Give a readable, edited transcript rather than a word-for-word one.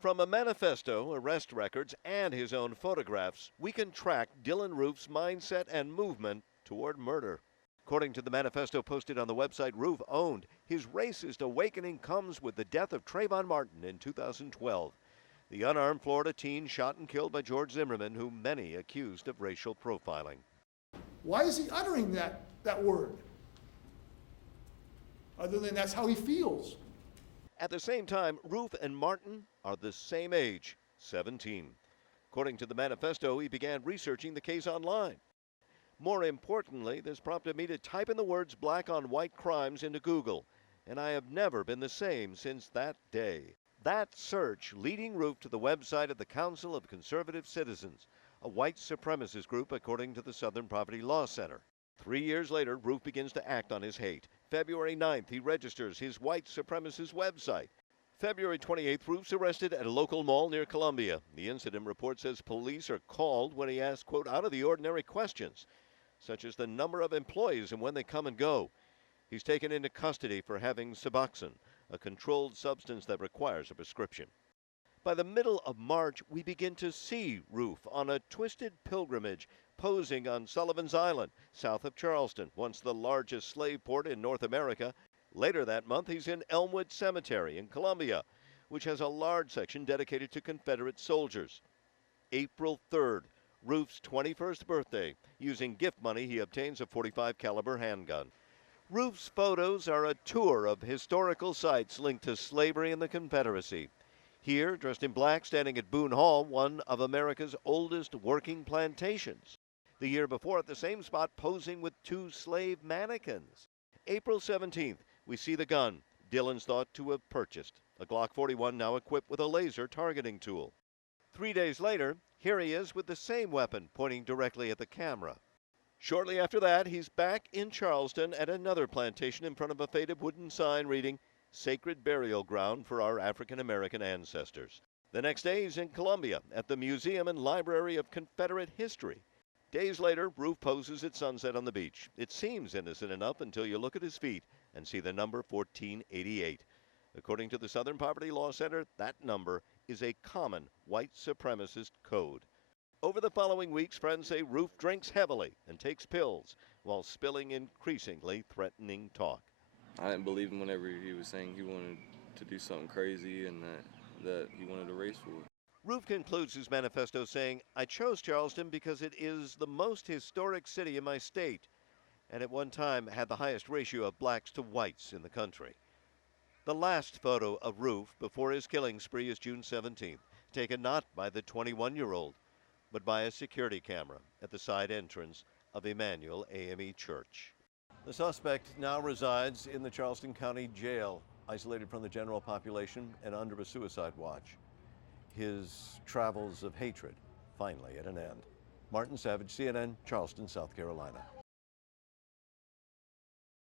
From a manifesto, arrest records, and his own photographs, we can track Dylan Roof's mindset and movement toward murder. According to the manifesto posted on the website Roof owned, his racist awakening comes with the death of Trayvon Martin in 2012, the unarmed Florida teen shot and killed by George Zimmerman, whom many accused of racial profiling. Why is he uttering that word? Other than that's how he feels. At the same time, Roof and Martin are the same age, 17. According to the manifesto, he began researching the case online. More importantly, this prompted me to type in the words black on white crimes into Google, and I have never been the same since that day. That search leading Roof to the website of the Council of Conservative Citizens, a white supremacist group according to the Southern Poverty Law Center. 3 years later, Roof begins to act on his hate. February 9th, he registers his white supremacist website. February 28th, Roof's arrested at a local mall near Columbia. The incident report says police are called when he asks, quote, out of the ordinary questions, such as the number of employees and when they come and go. He's taken into custody for having Suboxone, a controlled substance that requires a prescription. By the middle of March, we begin to see Roof on a twisted pilgrimage posing on Sullivan's Island, south of Charleston, once the largest slave port in North America. Later that month, he's in Elmwood Cemetery in Columbia, which has a large section dedicated to Confederate soldiers. April 3rd, Roof's 21st birthday, using gift money he obtains a .45 caliber handgun. Roof's photos are a tour of historical sites linked to slavery and the Confederacy. Here, dressed in black, standing at Boone Hall, one of America's oldest working plantations. The year before, at the same spot, posing with 2 slave mannequins. April 17th, we see the gun Dylan's thought to have purchased, a Glock 41 now equipped with a laser targeting tool. 3 days later, here he is with the same weapon pointing directly at the camera. Shortly after that, he's back in Charleston at another plantation in front of a faded wooden sign reading, Sacred Burial Ground for Our African American Ancestors. The next day, he's in Columbia at the Museum and Library of Confederate History. Days later, Roof poses at sunset on the beach. It seems innocent enough until you look at his feet and see the number 1488. According to the Southern Poverty Law Center, that number is a common white supremacist code. Over the following weeks, friends say Roof drinks heavily and takes pills while spilling increasingly threatening talk. I didn't believe him whenever he was saying he wanted to do something crazy and that he wanted a race war. Roof concludes his manifesto saying, I chose Charleston because it is the most historic city in my state, and at one time had the highest ratio of blacks to whites in the country. The last photo of Roof before his killing spree is June 17th, taken not by the 21-year-old, but by a security camera at the side entrance of Emmanuel AME Church. The suspect now resides in the Charleston County Jail, isolated from the general population and under a suicide watch. His travels of hatred finally at an end. Martin Savidge, CNN, Charleston, South Carolina.